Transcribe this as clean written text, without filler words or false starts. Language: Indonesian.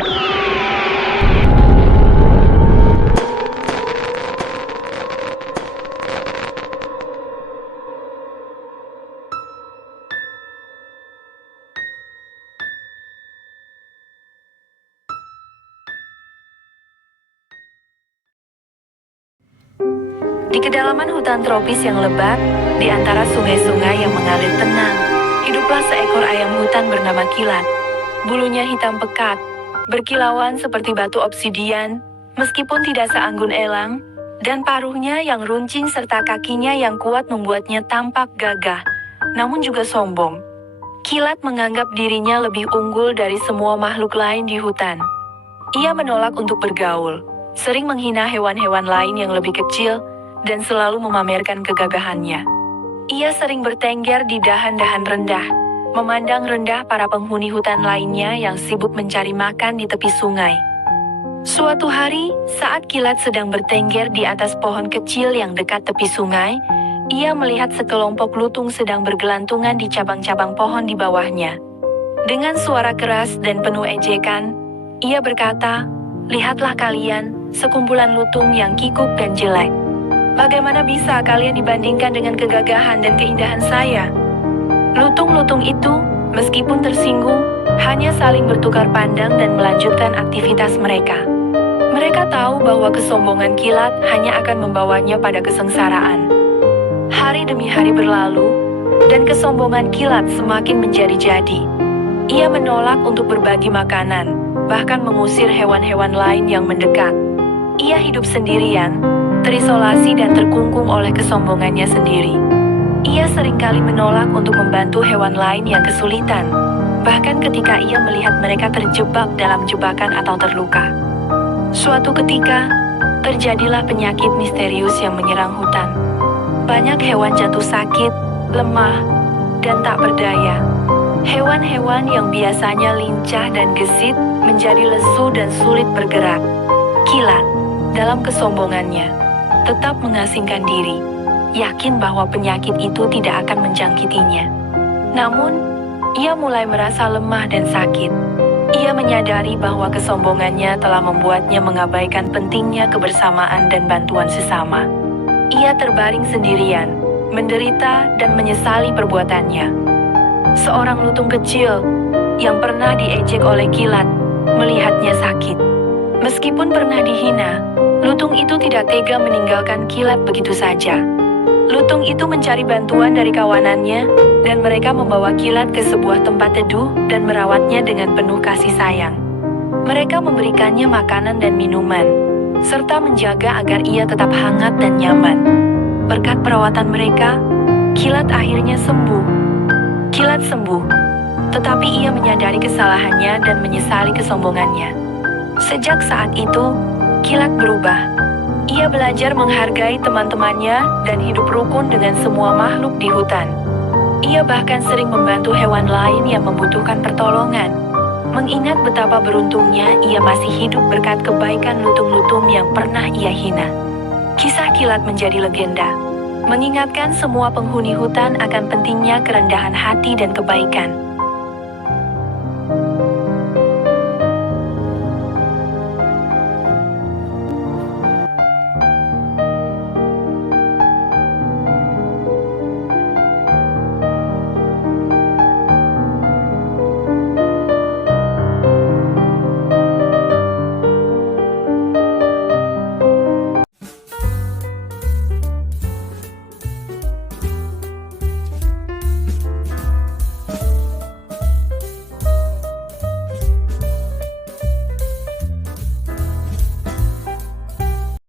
Di kedalaman hutan tropis yang lebat, di antara sungai-sungai yang mengalir tenang, hiduplah seekor ayam hutan bernama Kilat. Bulunya hitam pekat, berkilauan seperti batu obsidian, meskipun tidak seanggun elang, dan paruhnya yang runcing serta kakinya yang kuat membuatnya tampak gagah, namun juga sombong. Kilat menganggap dirinya lebih unggul dari semua makhluk lain di hutan. Ia menolak untuk bergaul, sering menghina hewan-hewan lain yang lebih kecil, dan selalu memamerkan kegagahannya. Ia sering bertengger di dahan-dahan rendah, memandang rendah para penghuni hutan lainnya yang sibuk mencari makan di tepi sungai. Suatu hari, saat Kilat sedang bertengger di atas pohon kecil yang dekat tepi sungai, ia melihat sekelompok lutung sedang bergelantungan di cabang-cabang pohon di bawahnya. Dengan suara keras dan penuh ejekan, ia berkata, "Lihatlah kalian, sekumpulan lutung yang kikuk dan jelek. Bagaimana bisa kalian dibandingkan dengan kegagahan dan keindahan saya?" Lutung-lutung itu, meskipun tersinggung, hanya saling bertukar pandang dan melanjutkan aktivitas mereka. Mereka tahu bahwa kesombongan Kilat hanya akan membawanya pada kesengsaraan. Hari demi hari berlalu, dan kesombongan Kilat semakin menjadi-jadi. Ia menolak untuk berbagi makanan, bahkan mengusir hewan-hewan lain yang mendekat. Ia hidup sendirian, terisolasi dan terkungkung oleh kesombongannya sendiri. Ia seringkali menolak untuk membantu hewan lain yang kesulitan, bahkan ketika ia melihat mereka terjebak dalam jebakan atau terluka. Suatu ketika, terjadilah penyakit misterius yang menyerang hutan. Banyak hewan jatuh sakit, lemah, dan tak berdaya. Hewan-hewan yang biasanya lincah dan gesit menjadi lesu dan sulit bergerak. Kilat, dalam kesombongannya, tetap mengasingkan diri, yakin bahwa penyakit itu tidak akan menjangkitinya. Namun, ia mulai merasa lemah dan sakit. Ia menyadari bahwa kesombongannya telah membuatnya mengabaikan pentingnya kebersamaan dan bantuan sesama. Ia terbaring sendirian, menderita dan menyesali perbuatannya. Seorang lutung kecil, yang pernah diejek oleh Kilat, melihatnya sakit. Meskipun pernah dihina, lutung itu tidak tega meninggalkan Kilat begitu saja. Lutung itu mencari bantuan dari kawanannya, dan mereka membawa Kilat ke sebuah tempat teduh dan merawatnya dengan penuh kasih sayang. Mereka memberikannya makanan dan minuman, serta menjaga agar ia tetap hangat dan nyaman. Berkat perawatan mereka, Kilat akhirnya sembuh. Kilat sembuh, tetapi ia menyadari kesalahannya dan menyesali kesombongannya. Sejak saat itu, Kilat berubah. Ia belajar menghargai teman-temannya dan hidup rukun dengan semua makhluk di hutan. Ia bahkan sering membantu hewan lain yang membutuhkan pertolongan. Mengingat betapa beruntungnya ia masih hidup berkat kebaikan lutung-lutung yang pernah ia hina. Kisah Kilat menjadi legenda, mengingatkan semua penghuni hutan akan pentingnya kerendahan hati dan kebaikan.